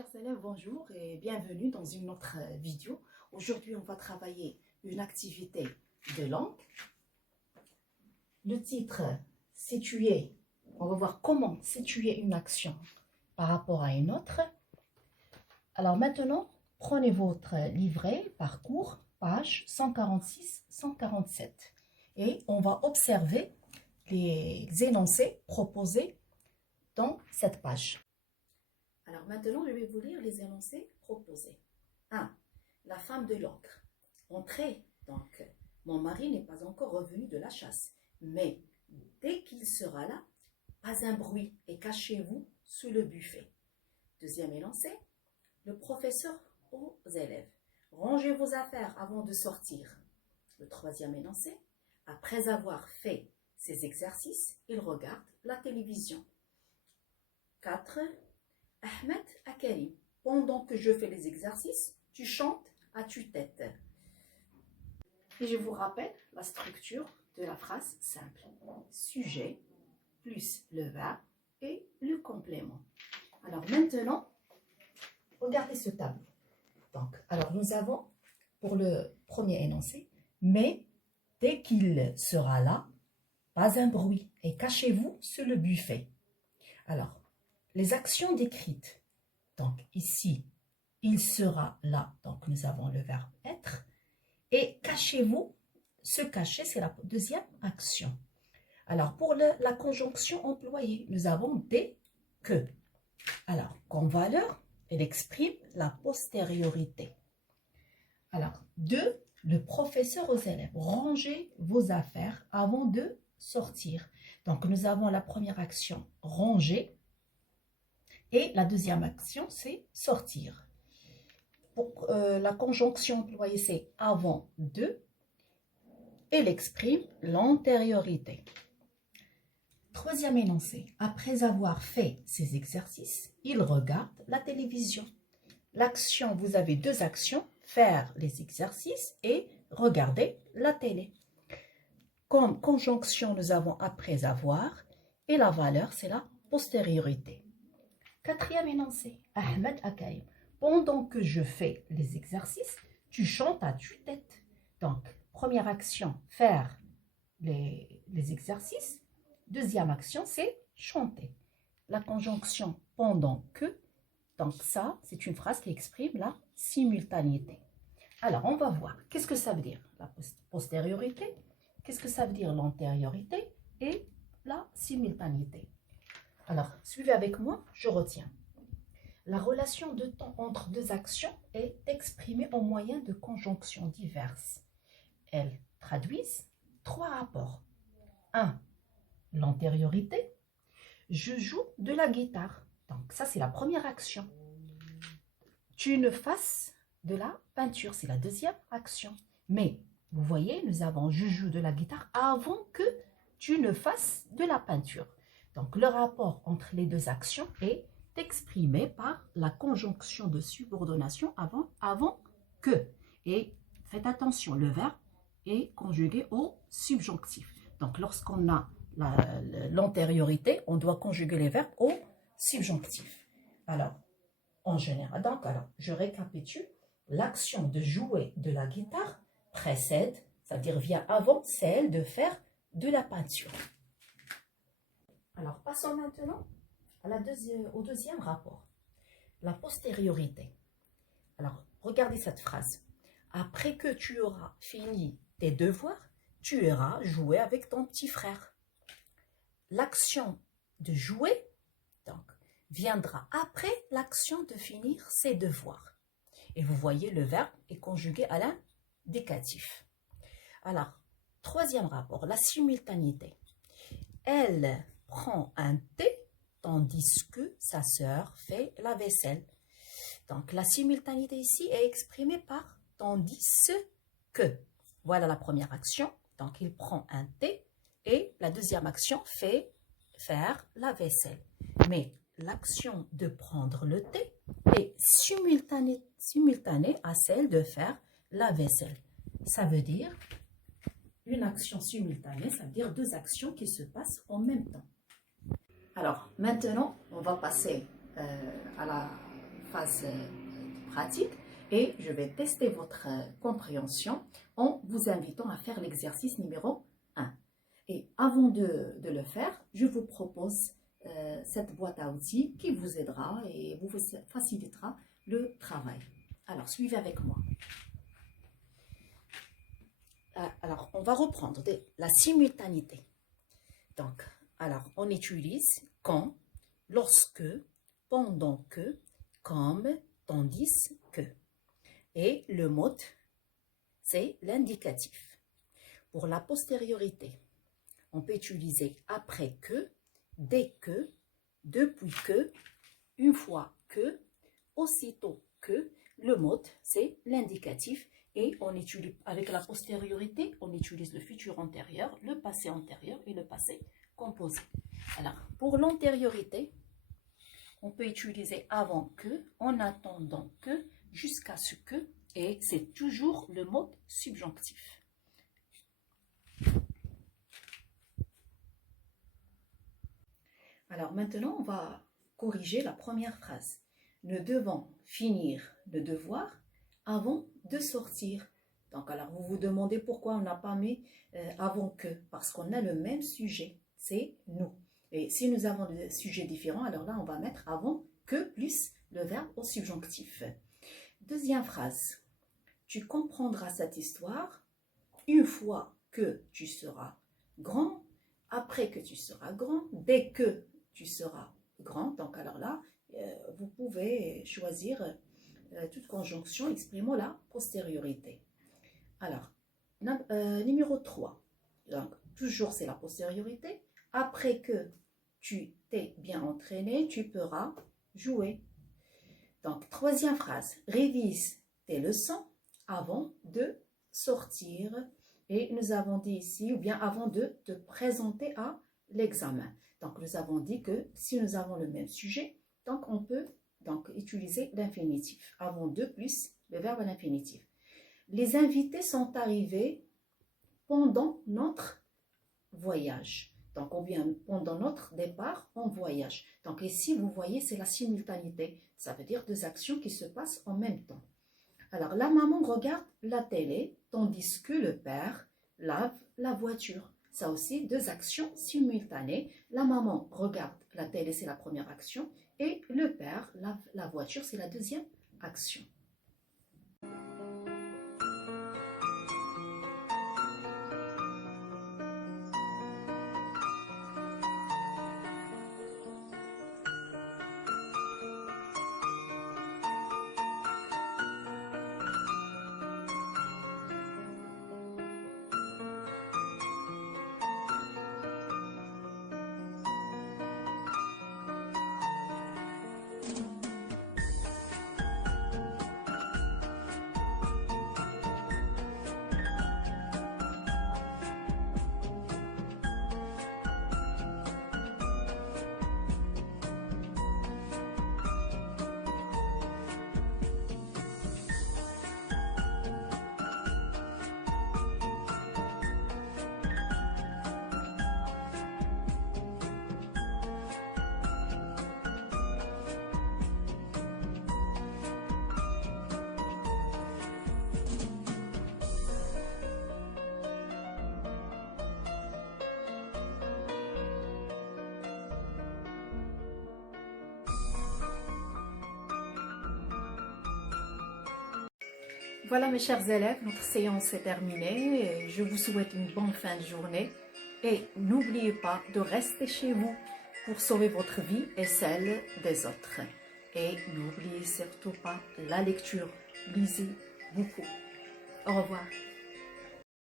Chers élèves, bonjour et bienvenue dans une autre vidéo. Aujourd'hui, on va travailler une activité de langue. Le titre, situer. On va voir comment situer une action par rapport à une autre. Alors maintenant, prenez votre livret, parcours, page 146-147 et on va observer les énoncés proposés dans cette page. Alors maintenant, je vais vous lire les énoncés proposés. 1. La femme de l'encre. Entrez donc. Mon mari n'est pas encore revenu de la chasse, mais dès qu'il sera là, pas un bruit et cachez-vous sous le buffet. Deuxième énoncé. Le professeur aux élèves. Rangez vos affaires avant de sortir. Le troisième énoncé. Après avoir fait ses exercices, il regarde la télévision. 4. Ahmed à Karim. Pendant que je fais les exercices, tu chantes à tue-tête. Et je vous rappelle la structure de la phrase simple. Sujet plus le verbe et le complément. Alors maintenant, regardez ce tableau. Donc, alors nous avons pour le premier énoncé, mais dès qu'il sera là, pas un bruit et cachez-vous sous le buffet. Alors, les actions décrites. Donc ici, il sera là. Donc nous avons le verbe être. Et cachez-vous. Se cacher, c'est la deuxième action. Alors pour la conjonction employée, nous avons dès que. Alors, comme valeur, elle exprime la postériorité. Alors, 2, le professeur aux élèves. Rangez vos affaires avant de sortir. Donc nous avons la première action, ranger. Et la deuxième action, c'est sortir. Pour, la conjonction employée, c'est avant de. Elle exprime l'antériorité. Troisième énoncé. Après avoir fait ses exercices, il regarde la télévision. L'action, vous avez deux actions, faire les exercices et regarder la télé. Comme conjonction, nous avons après avoir et la valeur, c'est la postériorité. Quatrième énoncé, Ahmed à Karim. Pendant que je fais les exercices, tu chantes à tue-tête. Donc, première action, faire les exercices. Deuxième action, c'est chanter. La conjonction pendant que, donc ça, c'est une phrase qui exprime la simultanéité. Alors, on va voir. Qu'est-ce que ça veut dire la postériorité? Qu'est-ce que ça veut dire l'antériorité et la simultanéité? Alors, suivez avec moi, je retiens. La relation de temps entre deux actions est exprimée au moyen de conjonctions diverses. Elles traduisent trois rapports. 1. L'antériorité. Je joue de la guitare. Donc, ça, c'est la première action. Tu ne fasses de la peinture, c'est la deuxième action. Mais, vous voyez, nous avons je joue de la guitare avant que tu ne fasses de la peinture. Donc, le rapport entre les deux actions est exprimé par la conjonction de subordination avant que. Et faites attention, le verbe est conjugué au subjonctif. Donc, lorsqu'on a l'antériorité, on doit conjuguer les verbes au subjonctif. Alors, en général, donc, alors, je récapitule. L'action de jouer de la guitare précède, c'est-à-dire vient avant celle de faire de la peinture. Alors, passons maintenant au deuxième rapport, la postériorité. Alors, regardez cette phrase. Après que tu auras fini tes devoirs, tu iras jouer avec ton petit frère. L'action de jouer, donc, viendra après l'action de finir ses devoirs. Et vous voyez, le verbe est conjugué à l'indicatif. Alors, troisième rapport, la simultanéité. Elle prend un thé tandis que sa sœur fait la vaisselle. Donc, la simultanéité ici est exprimée par tandis que. Voilà la première action. Donc, il prend un thé et la deuxième action fait faire la vaisselle. Mais l'action de prendre le thé est simultanée à celle de faire la vaisselle. Ça veut dire une action simultanée, ça veut dire deux actions qui se passent en même temps. Alors, maintenant, on va passer à la phase pratique et je vais tester votre compréhension en vous invitant à faire l'exercice numéro 1. Et avant de le faire, je vous propose cette boîte à outils qui vous aidera et vous facilitera le travail. Alors, suivez avec moi. Alors, on va reprendre la simultanéité. Donc, alors, on utilise quand, lorsque, pendant que, comme, tandis que. Et le mode, c'est l'indicatif. Pour la postériorité, on peut utiliser après que, dès que, depuis que, une fois que, aussitôt que. Le mode, c'est l'indicatif. Et on utilise, avec la postériorité, on utilise le futur antérieur, le passé antérieur et le passé composé. Alors, pour l'antériorité, on peut utiliser avant que, en attendant que, jusqu'à ce que, et c'est toujours le mode subjonctif. Alors maintenant, on va corriger la première phrase. Nous devons finir le devoir avant de sortir. Donc, alors, vous vous demandez pourquoi on n'a pas mis avant que. Parce qu'on a le même sujet, c'est nous. Et si nous avons des sujets différents, alors là, on va mettre avant que plus le verbe au subjonctif. Deuxième phrase. Tu comprendras cette histoire une fois que tu seras grand, après que tu seras grand, dès que tu seras grand. Donc, alors là, vous pouvez choisir toute conjonction exprimant la postériorité. Alors, numéro 3. Donc, toujours c'est la postériorité. Après que tu t'es bien entraîné, tu pourras jouer. Donc, troisième phrase. Révise tes leçons avant de sortir. Et nous avons dit ici, ou bien avant de te présenter à l'examen. Donc, nous avons dit que si nous avons le même sujet, donc on peut utiliser l'infinitif. Avant de plus le verbe à l'infinitif. Les invités sont arrivés pendant notre voyage. Donc, ou bien pendant notre départ en voyage. Donc, ici, vous voyez, c'est la simultanéité. Ça veut dire deux actions qui se passent en même temps. Alors, la maman regarde la télé, tandis que le père lave la voiture. Ça aussi, deux actions simultanées. La maman regarde la télé, c'est la première action. Et le père lave la voiture, c'est la deuxième action. Voilà mes chers élèves, notre séance est terminée. Je vous souhaite une bonne fin de journée et n'oubliez pas de rester chez vous pour sauver votre vie et celle des autres. Et n'oubliez surtout pas la lecture. Lisez beaucoup. Au revoir.